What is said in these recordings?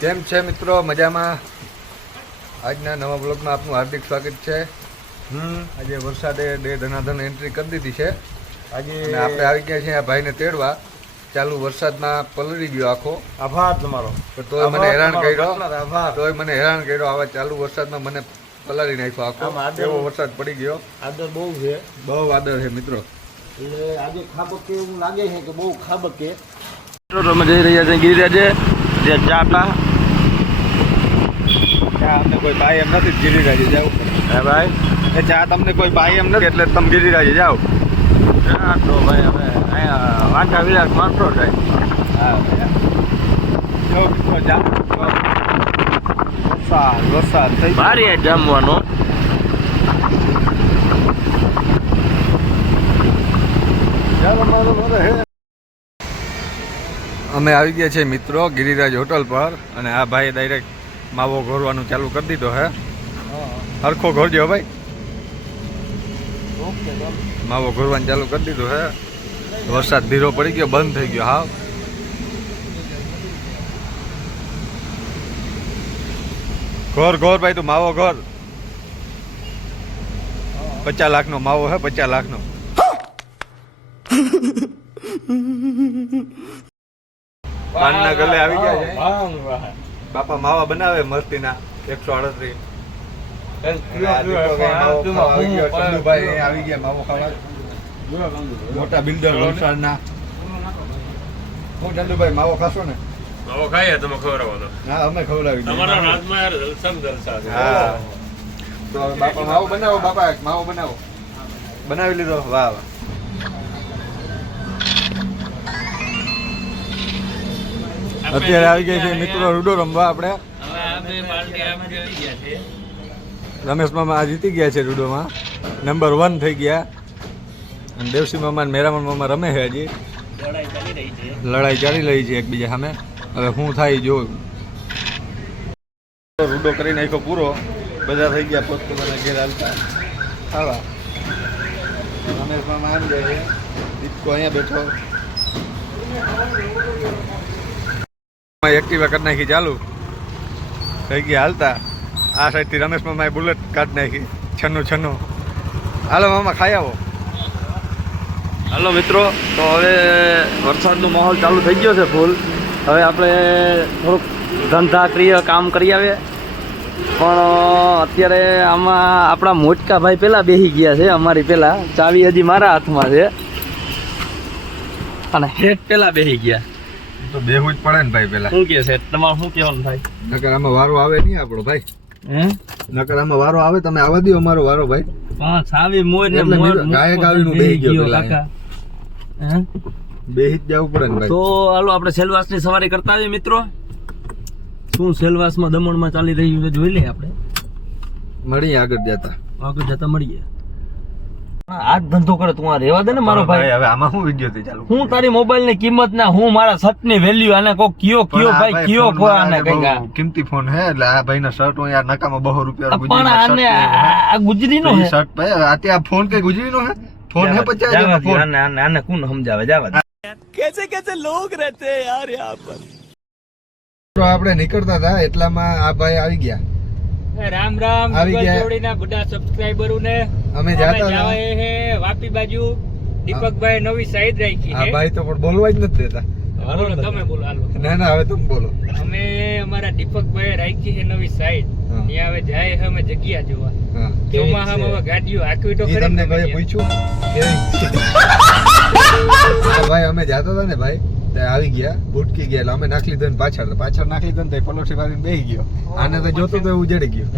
કેમ છે મિત્રો? મજામાં? આજના નવા બ્લોગમાં આપનું હાર્દિક સ્વાગત છે. આજે વરસાદે ધનાધન એન્ટ્રી કરી દીધી છે. આજે આપણે આવી ગયા છીએ આ ભાઈને તેડવા. ચાલુ વરસાદમાં પલળી ગયો આખો. આભાર તમારો. તોય મને હેરાન કર્યો. આવા ચાલુ વરસાદમાં મને પલાળી નાખ્યો આખો. એવો વરસાદ પડી ગયો. આદર બહુ છે, બહુ આદર છે મિત્રો. એટલે આજે ખાબકે એવું લાગે છે કે બહુ ખાબકે. અમે જઈ રહ્યા છીએ ગિરિરાજે જે ચાટા. અમને કોઈ ભાઈ એમ નથી ગિરિરાજે જાવ. હે ભાઈ, એ ચા તમને કોઈ ભાઈ એમ નથી એટલે તમે ગિરિરાજે જાઓ. હા તો ભાઈ હવે અહીંયા વાંચા વિરાટ મારતો જાય. હા જો મિત્રો જામ વરસાદ થઈ ભારી જમવાનો. અમે આવી ગયા છીએ મિત્રો ગિરિરાજ હોટલ પર અને આ ભાઈ ડાયરેક્ટ માવો ઘોરવાનું ચાલુ કરી દીધો હે. હરખો ઘોરજો ભાઈ. માવો ઘોરવાનું ચાલુ કરી દીધું હે. વરસાદ ધીરો પડી ગયો, બંધ થઈ ગયો. હા ઘોર ભાઈ તું માવો ઘોર. 50 લાખનો માવો હે, 50 લાખનો. પાનના ગલે આવી ગયા છે. બાપા માવા બનાવે મસ્તીના 138. આવી ગયા માવો ખાવા. મોટા બિલ્ડર વલસાડના. હું ચંદુભાઈ માવો ખાશો ને? માવો ખાઈએ તમે ખવડાવવાનો. હા અમે ખવડાવી દઈએ. તમારા હાથમાં યાર જલસા છે. હા તો બાપા માવો બનાવો. બાપા માવો બનાવો. બનાવી લીધો. વાહ વાહ. અત્યારે આવી ગયા છે મિત્રો રૂડો રમવા. આપણે રમેશ મામા આ જીતી ગયા છે રૂડોમાં. નંબર 1 થઈ ગયા. અને દેવસી મામા અને મેરામણ મામા રમે છે. હજી લડાઈ ચાલી રહી છે એકબીજા સામે. હવે શું થાય જો. રૂડો કરી નાખ્યો પૂરો. બધા થઈ ગયા પોતપોતાના ઘેર હાલતા. આવા રમેશ મામા આવી જાય છે. દીપકો અહીંયા બેઠો. એક્ટિવા કરી નાખી ચાલુ થઈ ગયા હાલતા. આ સાઈડથી રમેશ મામાએ બુલેટ કાઢી નાખી. 96. હાલો મામા ખાઈ આવો. હાલો મિત્રો, તો હવે વરસાદનો માહોલ ચાલુ થઈ ગયો છે ફૂલ. હવે આપણે થોડુંક ધંધાક્રિય કામ કરી આવીએ. પણ અત્યારે આમાં આપણા મોટકા ભાઈ પહેલાં બેસી ગયા છે. અમારી પહેલાં ચાવી હજી મારા હાથમાં છે અને હેઠ પહેલાં બેસી ગયા. તો બેહવું જ પડે ને ભાઈ પેલા. શું કે છે તમારે? શું કહેવાનું થાય? નકર આમાં વારો આવે નહીં આપણો ભાઈ. નકર આમાં વારો આવે. તમે આવવા દો અમારો વારો ભાઈ. હા સાવી મોર ને ગાયક આવીનું બેહી ગયો પેલા. બેહી જ જવું પડે ને ભાઈ. તો હાલો આપણે સેલવાસની સવારી કરતા આવીએ મિત્રો. શું સેલવાસમાં દમણમાં ચાલી રહ્યું છે જોઈ લઈએ આપણે. મળીએ આગળ જતા મળીએ. આજ ધંધો કરે તું આ રેવા દે ને મારો ભાઈ. હવે આમાં શું વિડિયો થી ચાલુ? હું તારી મોબાઈલ ની કિંમત ના, હું મારા શર્ટ ની વેલ્યુ આને કો કયો ભાઈ કયો કો આને કઈકા કિંમતી ફોન હે એટલે આ ભાઈ ના શર્ટ હું યાર નકામાં 200 રૂપિયા પણ આને આ ગુજરી નો હે શર્ટ ભાઈ. આ ફોન કઈ ગુજરી નો હે? ફોન હે 50,000 નો ફોન. આને કોણ સમજાવે? જાવા कैसे लोग रहते हैं यार यहाँ पर. તો આપણે નીકળતા હતા એટલામાં આ ભાઈ આવી ગયા. રામ રામ જોડીના બધા સબસ્ક્રાઇબરો ને અમે જાતા હે વાપી બાજુ. દીપકભાઈ નવી સાઈડ રાખી આ ભાઈ તો પણ બોલવા જ નથી દેતા. બોલો તમે બોલો. હાલો ના હવે તમે બોલો. અમે અમારા દીપકભાઈ રાખી છે નવી સાઈડ. ત્યાં હવે જાય છે અમે જગ્યા જોવા. ચોમાસામાં હવે ગાડીઓ આખી તો ખરી. તમને કોઈ પૂછ્યું ભાઈ અમે જાતા હતા ને ભાઈ આવી ગયા ભૂટકી ગયા એટલે અમે નાખી લીધો ને પાછળ નાખી લીધો ને પલોઠી વાળીને બેસી ગયો. આને તો જોતો તો ઉજડી ગયો.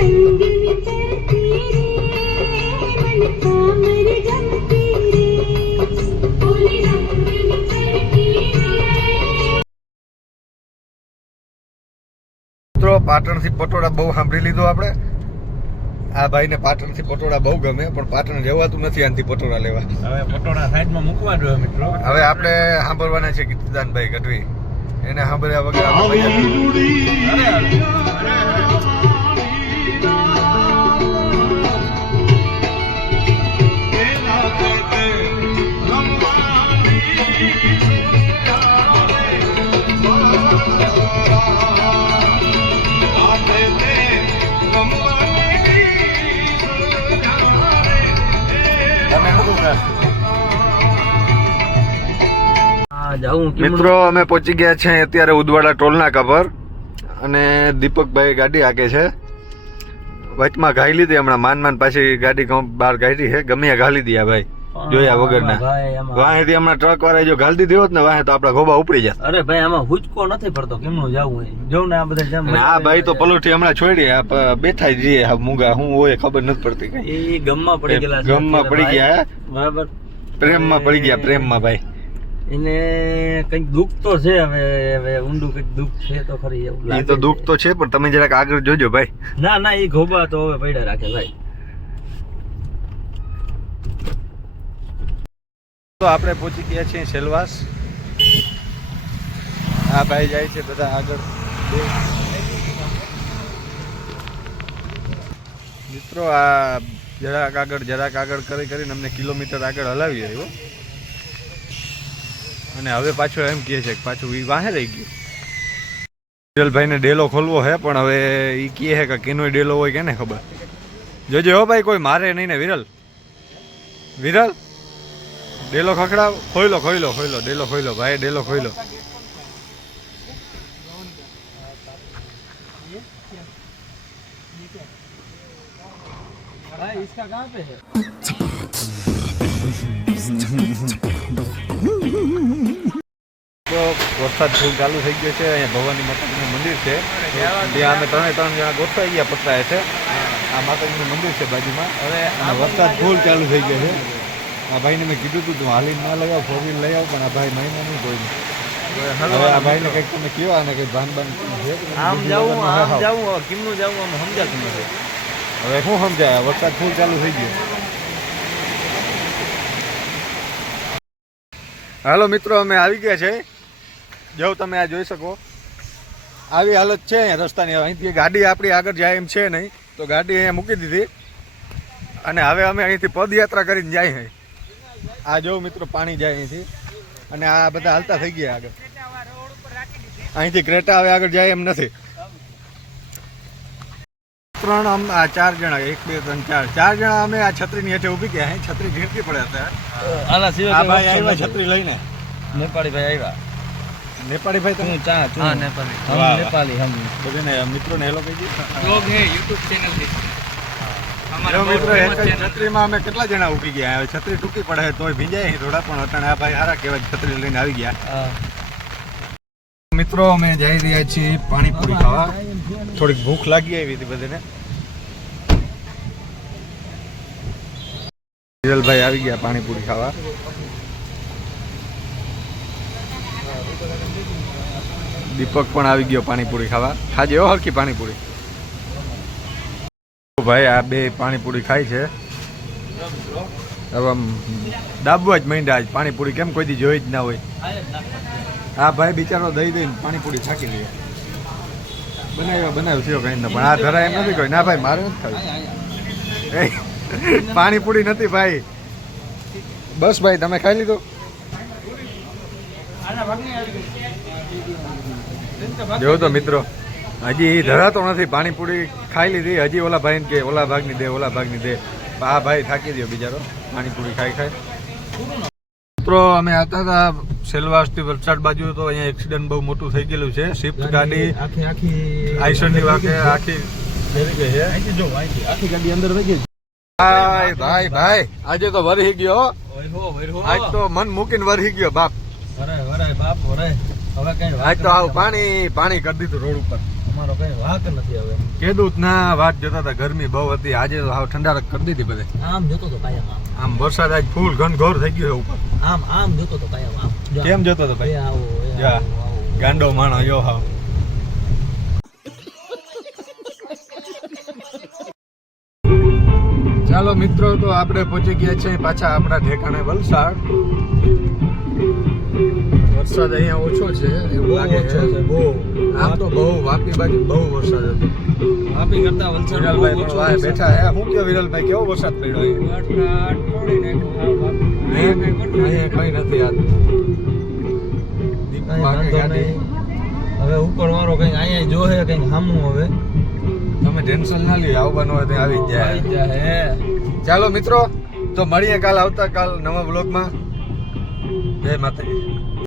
रंग પાટણથી પટોળા બહુ સાંભળી લીધું આપણે. આ ભાઈને પાટણથી પટોળા બહુ ગમે, પણ પાટણ જવાતું નથી આનાથી પટોળા લેવા. હવે પટોળા સાઈડમાં મૂકવા જોઈએ મિત્રો. હવે આપણે સાંભળવાના છે કીર્તિદાનભાઈ ગઢવી. એને સાંભળ્યા વગર આપણે મિત્રો અમે પહોંચી ગયા છે અત્યારે ઉદવાડા ટોલનાકા પર, અને દીપકભાઈ ગાડી હાકે છે. વચમાં ઘાઈ લીધી હમણાં, માન પાછી ગાડી બહાર કાઢી છે. ગમે ઘાલી દીધા ભાઈ, જોયા વગરના. વાહેથી હમણાં ટ્રક વાળા જો ઘાલી દીધી હોત ને વાહે તો આપડા ગોબા ઉપડી જાય. અરે ભાઈ આમાં હુચકો નથી પડતો, કેમનું જવું જોઉં ને આ બધા. આ ભાઈ તો પલોઠી હમણાં છોડી બેઠા જ રહીએ. મૂંગા હું હોય ખબર નથી પડતી કઈ. એ ગમમાં પડી ગયેલા, ગમમાં પડી ગયા, બરાબર, પ્રેમમાં પડી ગયા, પ્રેમમાં ભાઈ. એને કઈક દુઃખ તો છે. હવે ઊંડું કઈક દુઃખ છે તો ખરી, એવું એ તો દુઃખ તો છે, પણ તમે જરાક આગળ જોજો ભાઈ. ના એ ગોબા તો હવે પડ્યા રાખે ભાઈ. તો આપણે પહોંચી ગયા છીએ સેલવાસ. આ ભાઈ જાય છે બધા આગળ. મિત્રો આ જરાક આગળ કરીને અમને કિલોમીટર આગળ હલાવી આવ્યો, અને હવે પાછો એમ કહે છે કે પાછું એ વાહે રહી ગયું. વિરલભાઈને ડેલો ખોલવો છે, પણ હવે એ કહે છે કે કેનો ડેલો હોય કેને ખબર. જોજો હો ભાઈ, કોઈ મારે નહીં ને. વિરલ ડેલો ખખડાવ. ખોઈલો ડેલો ખોઈલો ભાઈ, ડેલો ખોઈલો. इसका कहाँ पे है? તો વરસાદ ફૂલ ચાલુ થઈ ગયો છે. અહીંયા ભવાની માતાજીનું મંદિર છે, ત્યાં અમે ત્રણ જણા ગોઠવાઈ ગયા પકડાય છે. આ માતાજીનું મંદિર છે બાજુમાં. હવે વરસાદ ફૂલ ચાલુ થઈ ગયો છે. આ ભાઈને મેં કીધું હતું હાલીને ના લગાવ, ફોર વ્હીલ લઈ આવ, પણ આ ભાઈ મહિના નહીં કોઈ નહીં. હવે આ ભાઈને કંઈક તમે કહો, અને કંઈક ભાન આમ જાવું કેમનું જાવું આમ સમજાતું નથી. હવે શું સમજાય, વરસાદ ફૂલ ચાલુ થઈ ગયો. હાલો મિત્રો, અમે આવી ગયા છે. જો તમે આ જોઈ શકો, આવી હાલત છે અહીંયા રસ્તાની. અહીંથી ગાડી આપણી આગળ જાય એમ છે નહીં, તો ગાડી અહીંયા મૂકી દીધી, અને હવે અમે અહીંથી પદયાત્રા કરીને જાય છે. આ જો મિત્રો પાણી જાય અહીંથી, અને આ બધા હાલતા થઈ ગયા આગળ. અહીંથી ક્રેટા હવે આગળ જાય એમ નથી. ત્રણ આ 4 જણા, 1 2 3 4 જણા અમે આ છત્રીની હેઠે ઊભી ગયા. છત્રી ઝીણકી પડે અત્યારે. આના સિવાય ભાઈ આવ્યા છત્રી લઈને. નેપાળી ભાઈ આવ્યા. નેપાળી ભાઈ તમે? હા નેપાળી. નેપાળી હમ બધાને મિત્રોને હેલો કહી દીધું. બ્લોગ હે YouTube ચેનલ થી. અમારા મિત્રો એક જ છત્રીમાં અમે કેટલા જણા ઊભી ગયા. હવે છત્રી ટૂંકી પડે તોય ભીંજાય થોડા, પણ અટાણે આ ભાઈ સારા કહેવાય, છત્રી લઈને આવી ગયા. મિત્રો અમે જઈ રહ્યા છીએ પાણીપુરી ખાવા. થોડીક ભૂખ લાગી આવી હતી બધાને. વિરલભાઈ આવી ગયા પાણીપુરી ખાવા. દીપક પણ આવી ગયો પાણીપુરી ખાવા. ખાજે હો હરખી પાણીપુરી. ભાઈ આ બે પાણીપુરી ખાય છે. હવે આમ દાબવા જ માંડ્યા. આજ પાણીપુરી કેમ કોઈ દી જોઈ જ ના હોય. આ ભાઈ બિચારો દઈ દઈને પાણીપુરી થાકી લે. બનાવ્યો થયો કઈ પણ આ ધરા એમ નથી કોઈ. ના ભાઈ મારે નથી ખાવી. પાણીપુરી નથી ભાઈ. બસ ભાઈ તમે ખાઈ લીધો. જો તો મિત્રો હજી ધરાતો નથી. પાણીપુરી ખાઈ લીધી. હજી ઓલા ભાઈને કે ઓલા ભાગની દે. આ ભાઈ થાકી દો બિચારો પાણીપુરી ખાઈ. મિત્રો અમે આવતા હતા સેલવાસથી વલસાડ બાજુ, તો અહીંયા એક્સિડન્ટ બહુ મોટું થઈ ગયેલું છે. સ્વિફ્ટ ગાડી આઈસરની વાકે આખી ગાડી અંદર થઈ ગઈ. ભાઈ આજે તો વરહી ગયો. આજ તો મન મૂકીને વરહી ગયો બાપ. આજ તો આવું પાણી કરી દીધું રોડ ઉપર. અમારો કઈ વાત નથી હવે. કીધું ના વાત જોતા હતા. ગરમી બહુ હતી. આજે તો હાવ ઠંડારક કરી દીધી બધે. આમ જોતો તો કાયમ આમ વરસાદ આજ ફૂલ ઘનઘોર થઈ ગયો ઉપર. આમ જોતો તો કાયમ આમ. કેમ જોતો તો ભાઈ? ગાંડો માણો જો હાવ. ચાલો મિત્રો, તો આપણે પહોંચી ગયા છે પાછા આપણા ઠેકાણે વલસાડ. વરસાદ અહીંયા ઓછો છે એવું લાગે છે. આમ તો બહુ વાપી બાજુ બહુ વરસાદ હતો. વાપી કરતા વલસાડ વિરલભાઈ પણ વાય બેઠા હે. શું કહો વિરલભાઈ, કેવો વરસાદ પડ્યો અહીંયા? વરસાદ તોડી નાખ્યો હાવ બાપુ. અહીંયા કઈ નથી યાર. હવે ઉપર વાળો કઈ અહીંયા જોહે કઈ સામું હવે તમે ટેન્શન ના લ્યો, આવવાનું હોય ત્યાં આવી જ આવી જાય. જાય. ચાલો મિત્રો, તો મળીએ કાલ આવતા કાલ નવા બ્લોગમાં. જય માતાજી.